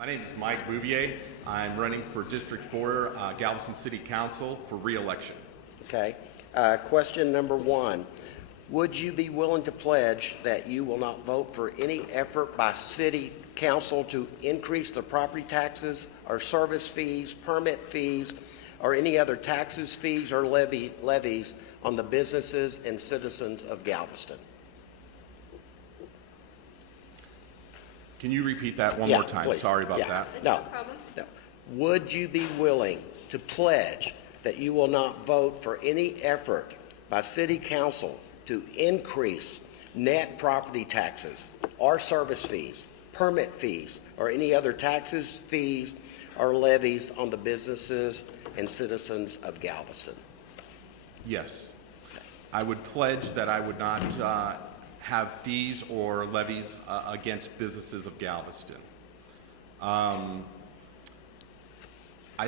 My name is Mike Bouvier. I'm running for District 4, Galveston City Council for re-election. Okay. Question number one. Would you be willing to pledge that you will not vote for any effort by City Council to increase the property taxes or service fees, permit fees, or any other taxes, fees, or levies on the businesses and citizens of Galveston? Can you repeat that one Yeah, more time? please. Sorry about Yeah. that. That's No. no problem. No. Would you be willing to pledge that you will not vote for any effort by City Council to increase net property taxes or service fees, permit fees, or any other taxes, fees, or levies on the businesses and citizens of Galveston? Yes. I would pledge that I would not have fees or levies against businesses of Galveston. I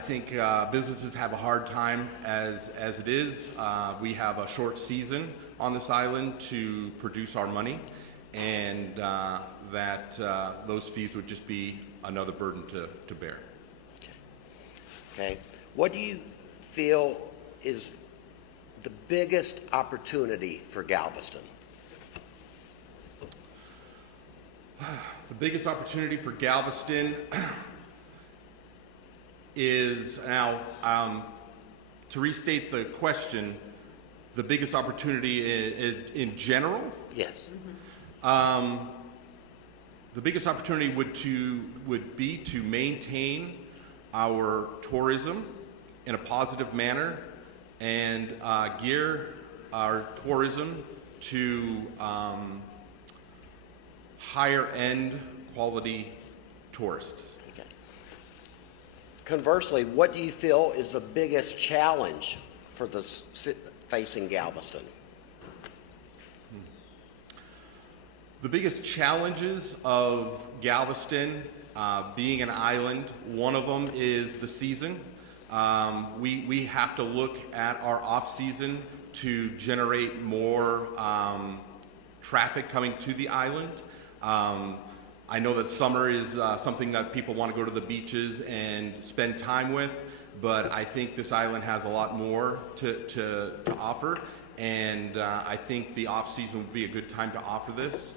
think businesses have a hard time as it is. We have a short season on this island to produce our money, and that those fees would just be another burden to bear. Okay. What do you feel is the biggest opportunity for Galveston? The biggest opportunity for Galveston is now, to restate the question, the biggest opportunity in general? Yes. The biggest opportunity would be to maintain our tourism in a positive manner and gear our tourism to higher end quality tourists. Okay. Conversely, what do you feel is the biggest challenge for facing Galveston? The biggest challenges of Galveston, being an island, one of them is the season. We have to look at our off season to generate more traffic coming to the island. I know that summer is something that people want to go to the beaches and spend time with, but I think this island has a lot more to offer, and I think the off season would be a good time to offer this.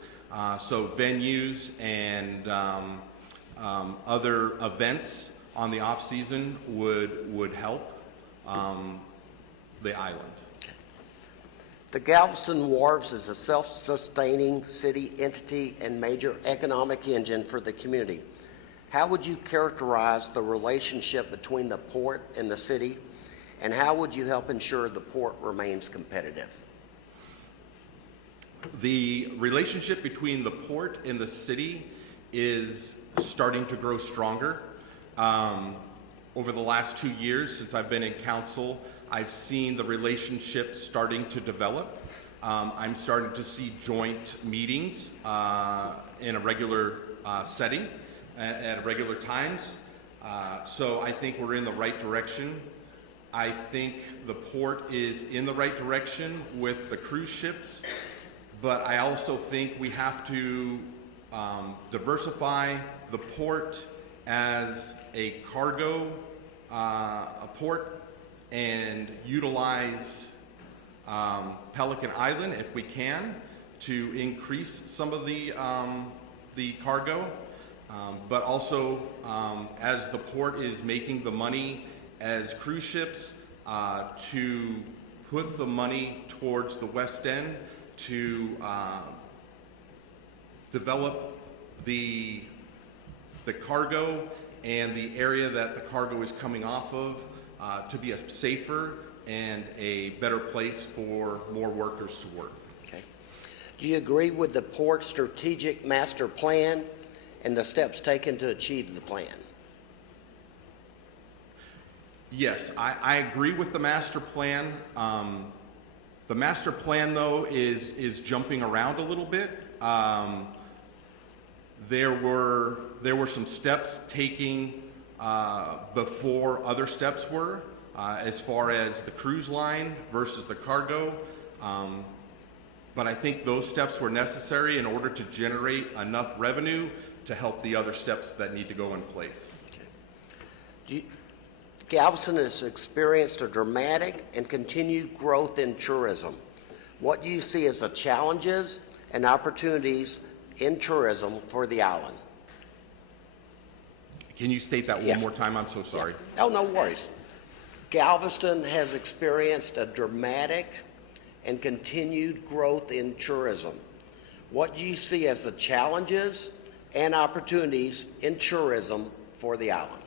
So venues and other events on the off season would help the island. The Galveston Wharves is a self-sustaining city entity and major economic engine for the community. How would you characterize the relationship between the port and the city, and how would you help ensure the port remains competitive? The relationship between the port and the city is starting to grow stronger. Over the last 2 years since I've been in council, I've seen the relationship starting to develop. I'm starting to see joint meetings in a regular setting at regular times. So I think we're in the right direction. I think the port is in the right direction with the cruise ships, but I also think we have to diversify the port as a cargo a port and utilize Pelican Island if we can to increase some of the cargo, but also as the port is making the money as cruise ships, to put the money towards the West End to develop the cargo and the area that the cargo is coming off of to be a safer and a better place for more workers to work. Okay. Do you agree with the port's strategic master plan and the steps taken to achieve the plan? Yes, I agree with the master plan. The master plan, though, is jumping around a little bit. There were some steps taken before other steps were, as far as the cruise line versus the cargo. But I think those steps were necessary in order to generate enough revenue to help the other steps that need to go in place. Galveston has experienced a dramatic and continued growth in tourism. What do you see as the challenges and opportunities in tourism for the island? Can you state that Yeah. one more time? I'm so sorry. Oh, no worries. Galveston has experienced a dramatic and continued growth in tourism. What do you see as the challenges and opportunities in tourism for the island?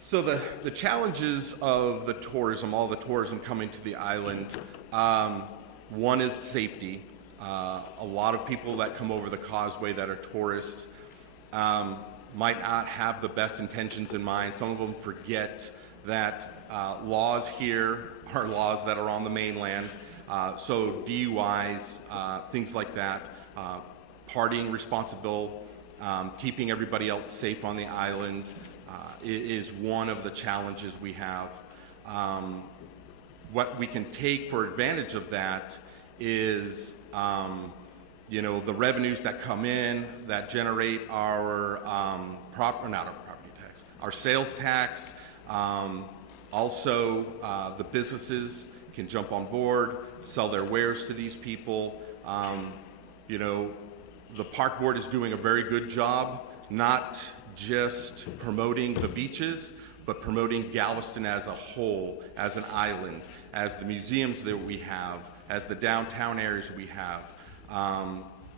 So the challenges of the tourism, all the tourism coming to the island, one is safety. A lot of people that come over the causeway that are tourists might not have the best intentions in mind. Some of them forget that laws here are laws that are on the mainland. So DUIs, things like that, partying responsible, keeping everybody else safe on the island is one of the challenges we have. What we can take for advantage of that is the revenues that come in that generate our our sales tax. Also, the businesses can jump on board, sell their wares to these people. The park board is doing a very good job, not just promoting the beaches, but promoting Galveston as a whole, as an island, as the museums that we have, as the downtown areas we have.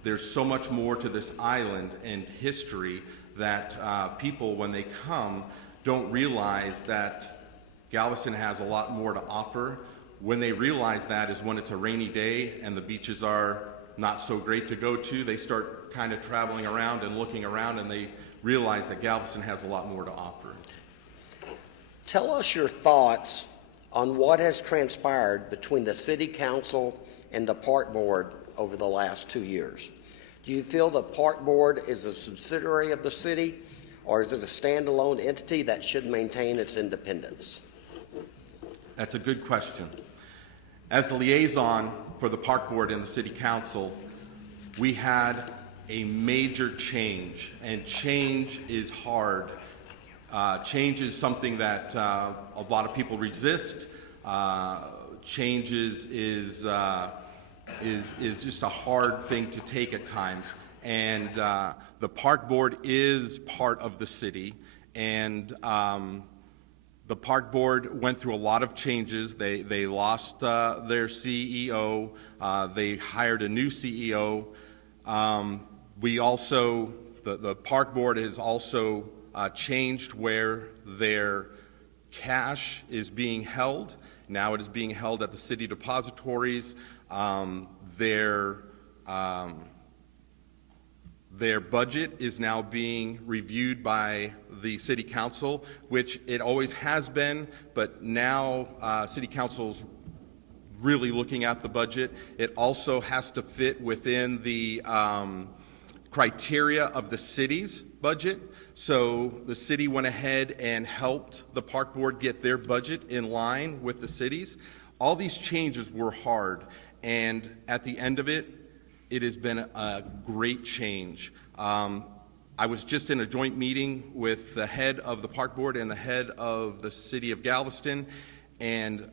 There's so much more to this island and history that people, when they come, don't realize that Galveston has a lot more to offer. When they realize that is when it's a rainy day and the beaches are not so great to go to. They start kind of traveling around and looking around, and they realize that Galveston has a lot more to offer. Tell us your thoughts on what has transpired between the City Council and the Park Board over the last 2 years. Do you feel the Park Board is a subsidiary of the city, or is it a standalone entity that should maintain its independence? That's a good question. As the liaison for the Park Board and the City Council, we had a major change, and change is hard. Change is something that a lot of people resist. Change is just a hard thing to take at times. And the Park Board is part of the city, and the Park Board went through a lot of changes. They lost their CEO. They hired a new CEO. The Park Board has also changed where their cash is being held. Now it is being held at the city depositories. Their budget is now being reviewed by the City Council, which it always has been, but now City Council's really looking at the budget. It also has to fit within the criteria of the city's budget. So the city went ahead and helped the Park Board get their budget in line with the city's. All these changes were hard, and at the end of it, it has been a great change. I was just in a joint meeting with the head of the Park Board and the head of the City of Galveston, and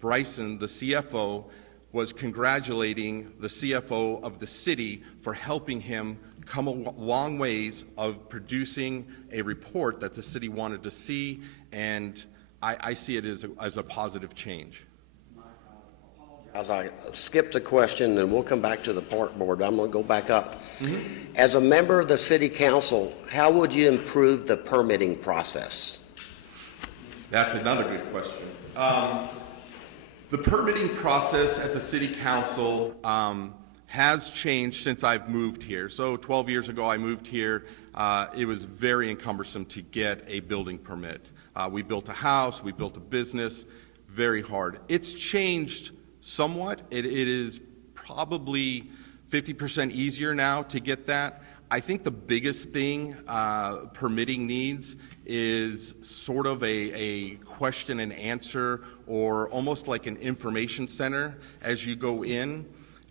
Bryson, the CFO, was congratulating the CFO of the city for helping him come a long ways of producing a report that the city wanted to see, and I see it as a positive change. As I skipped a question, and we'll come back to the Park Board, I'm going to go back up. Mm-hmm. As a member of the City Council, how would you improve the permitting process? That's another good question. The permitting process at the City Council has changed since I've moved here. So 12 years ago I moved here. It was very encumbersome to get a building permit. We built a house, we built a business, very hard. It's changed somewhat. It is probably 50% easier now to get that. I think the biggest thing permitting needs is sort of a question and answer, or almost like an information center as you go in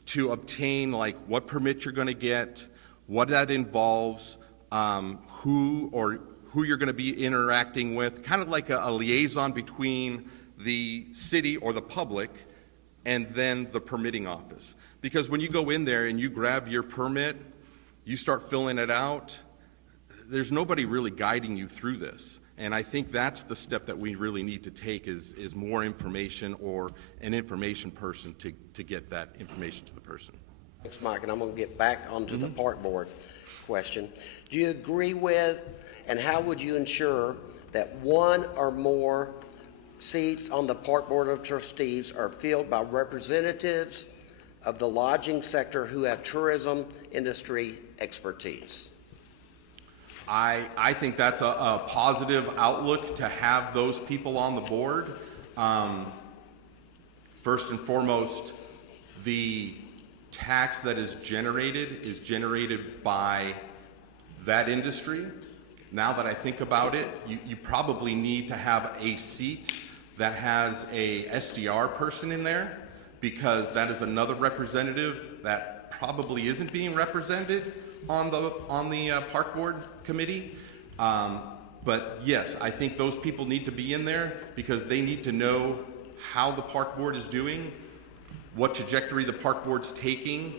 to obtain like what permit you're going to get, what that involves, who you're going to be interacting with, kind of like a liaison between the city or the public and then the permitting office. Because when you go in there and you grab your permit, you start filling it out, there's nobody really guiding you through this. And I think that's the step that we really need to take is more information or an information person to get that information to the person. Thanks, Mike, and I'm going to get back onto the park board question. Do you agree with, and how would you ensure that one or more seats on the park board of trustees are filled by representatives of the lodging sector who have tourism industry expertise? I think that's a positive outlook to have those people on the board. First and foremost, the tax that is generated by that industry. Now that I think about it, you probably need to have a seat that has a SDR person in there, because that is another representative that probably isn't being represented on the park board committee. But yes, I think those people need to be in there because they need to know how the park board is doing, what trajectory the park board's taking,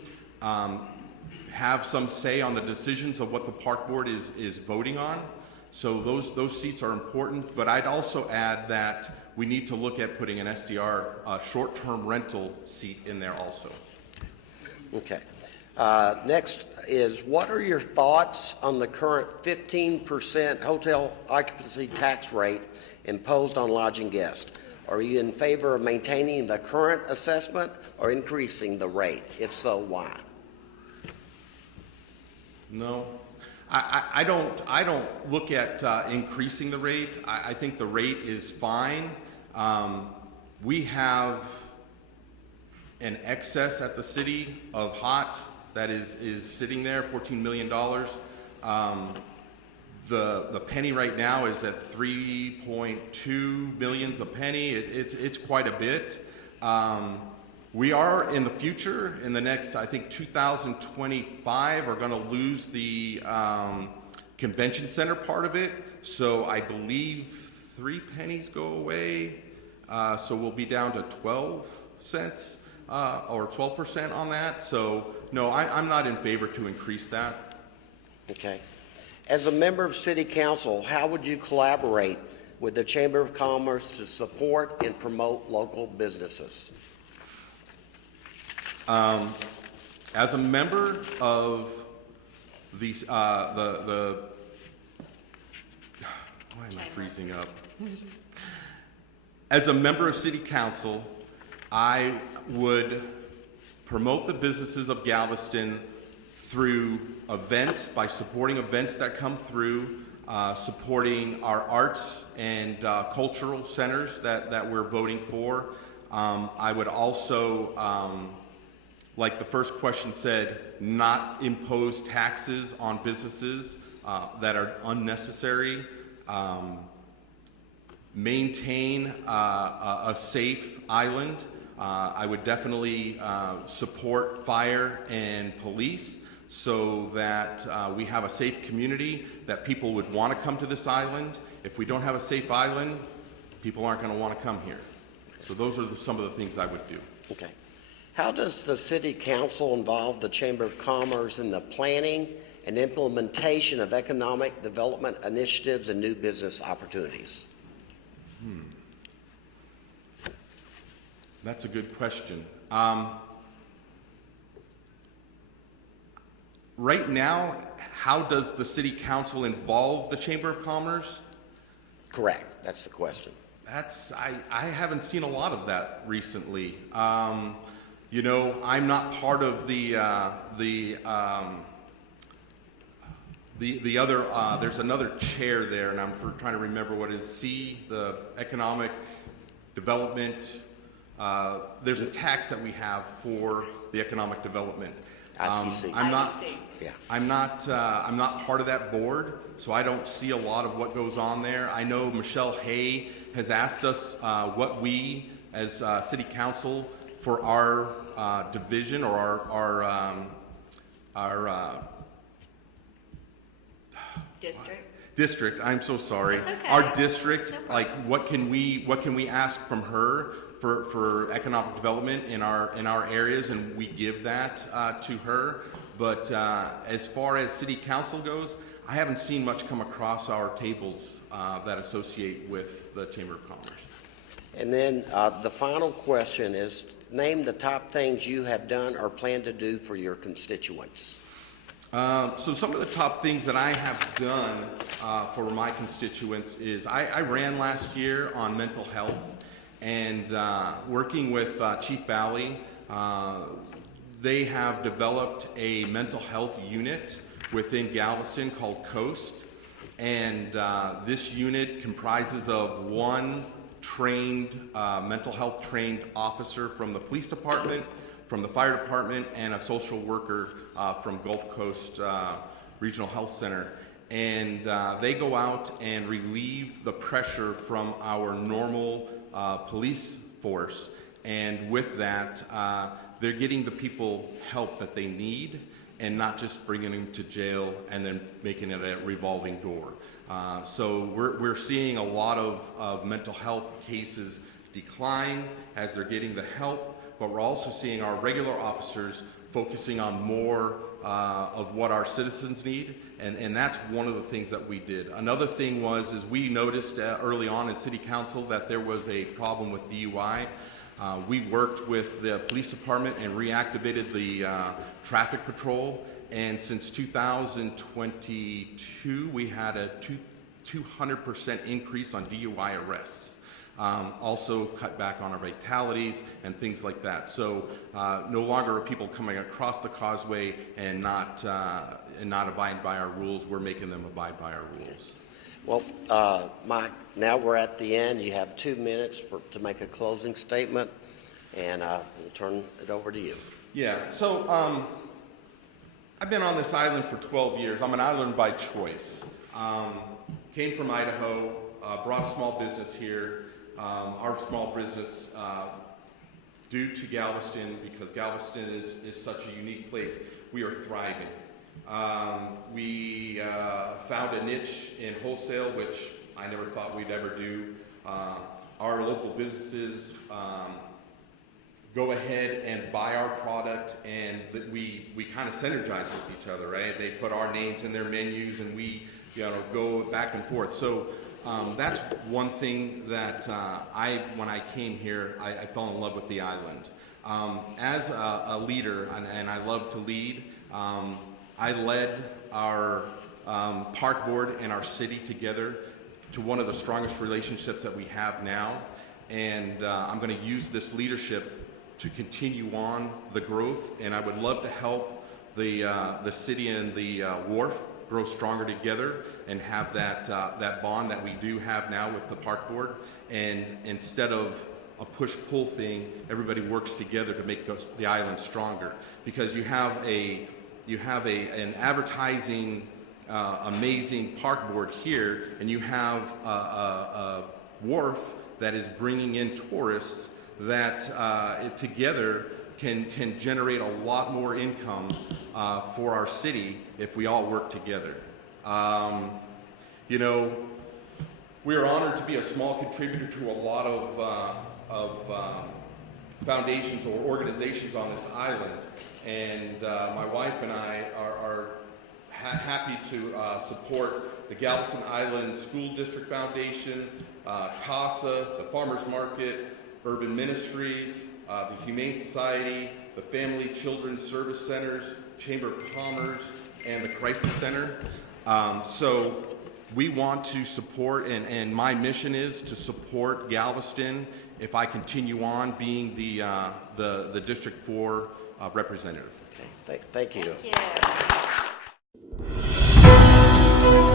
have some say on the decisions of what the park board is voting on. So those seats are important, but I'd also add that we need to look at putting an SDR, short-term rental seat in there also. Okay. Next is, what are your thoughts on the current 15% hotel occupancy tax rate imposed on lodging guests? Are you in favor of maintaining the current assessment or increasing the rate? If so, why? No, I don't look at increasing the rate. I think the rate is fine. We have an excess at the city of hot that is sitting there, $14 million. The penny right now is at 3.2 millions a penny. It's quite a bit. We are in the future, in the next, I think 2025, are going to lose the convention center part of it. So I believe 3 pennies go away. So we'll be down to 12 cents or 12% on that. So no, I'm not in favor to increase that. Okay. As a member of City Council, how would you collaborate with the Chamber of Commerce to support and promote local businesses? As a member of the why am I freezing up? As a member of City Council, I would promote the businesses of Galveston through events, by supporting events that come through, supporting our arts and cultural centers that we're voting for. I would also, like the first question said, not impose taxes on businesses that are unnecessary. Maintain a safe island. I would definitely support fire and police so that we have a safe community, that people would want to come to this island. If we don't have a safe island, people aren't going to want to come here. So those are some of the things I would do. Okay. How does the City Council involve the Chamber of Commerce in the planning and implementation of economic development initiatives and new business opportunities? That's a good question. Right now, how does the City Council involve the Chamber of Commerce? Correct. That's the question. I haven't seen a lot of that recently. You know, I'm not part of the other, there's another chair there, and I'm trying to remember what is C, the economic development. There's a tax that we have for the economic development. ITC. I'm not part of that board, so I don't see a lot of what goes on there. I know Michelle Hay has asked us what we, as City Council, for our division or our District, I'm so sorry. That's okay. Our district, No like, what can we ask from her for economic development in our areas, and we give that to her. But as far as city council goes, I haven't seen much come across our tables that associate with the Chamber of Commerce. And then the final question is, name the top things you have done or plan to do for your constituents. So some of the top things that I have done for my constituents is I ran last year on mental health, and working with Chief Bally, they have developed a mental health unit within Galveston called Coast, and this unit comprises of one trained, mental health trained officer from the police department, from the fire department, and a social worker from Gulf Coast Regional Health Center. And they go out and relieve the pressure from our normal police force. And with that, they're getting the people help that they need, and not just bringing them to jail and then making it a revolving door. So we're seeing a lot of mental health cases decline as they're getting the help, but we're also seeing our regular officers focusing on more of what our citizens need, and that's one of the things that we did. Another thing is we noticed early on in City Council that there was a problem with DUI. We worked with the police department and reactivated the traffic patrol, and since 2022 we had a 200% increase on DUI arrests. Also cut back on our fatalities and things like that. So no longer are people coming across the causeway and not abiding by our rules. We're making them abide by our rules. Well, Mike, now we're at the end. You have 2 minutes to make a closing statement, and we'll turn it over to you. Yeah, so I've been on this island for 12 years. I'm an islander by choice. Came from Idaho, brought a small business here. Our small business, due to Galveston, because Galveston is such a unique place, we are thriving. We found a niche in wholesale, which I never thought we'd ever do. Our local businesses go ahead and buy our product, and we kind of synergize with each other, right? They put our names in their menus, and we go back and forth. So that's one thing that when I came here, I fell in love with the island. As a leader, and I love to lead, I led our park board and our city together to one of the strongest relationships that we have now, and I'm going to use this leadership to continue on the growth, and I would love to help the city and the wharf grow stronger together and have that bond that we do have now with the park board, and instead of a push-pull thing, everybody works together to make the island stronger, because you have an advertising amazing park board here, and you have a wharf that is bringing in tourists that together can generate a lot more income for our city if we all work together. We are honored to be a small contributor to a lot of foundations or organizations on this island, and my wife and I are happy to support the Galveston Island School District Foundation, CASA, the Farmers Market, Urban Ministries, the Humane Society, the Family Children's Service Centers, Chamber of Commerce, and the Crisis Center. So we want to support, and my mission is to support Galveston if I continue on being the District 4 representative. Okay, thank you. Thank you.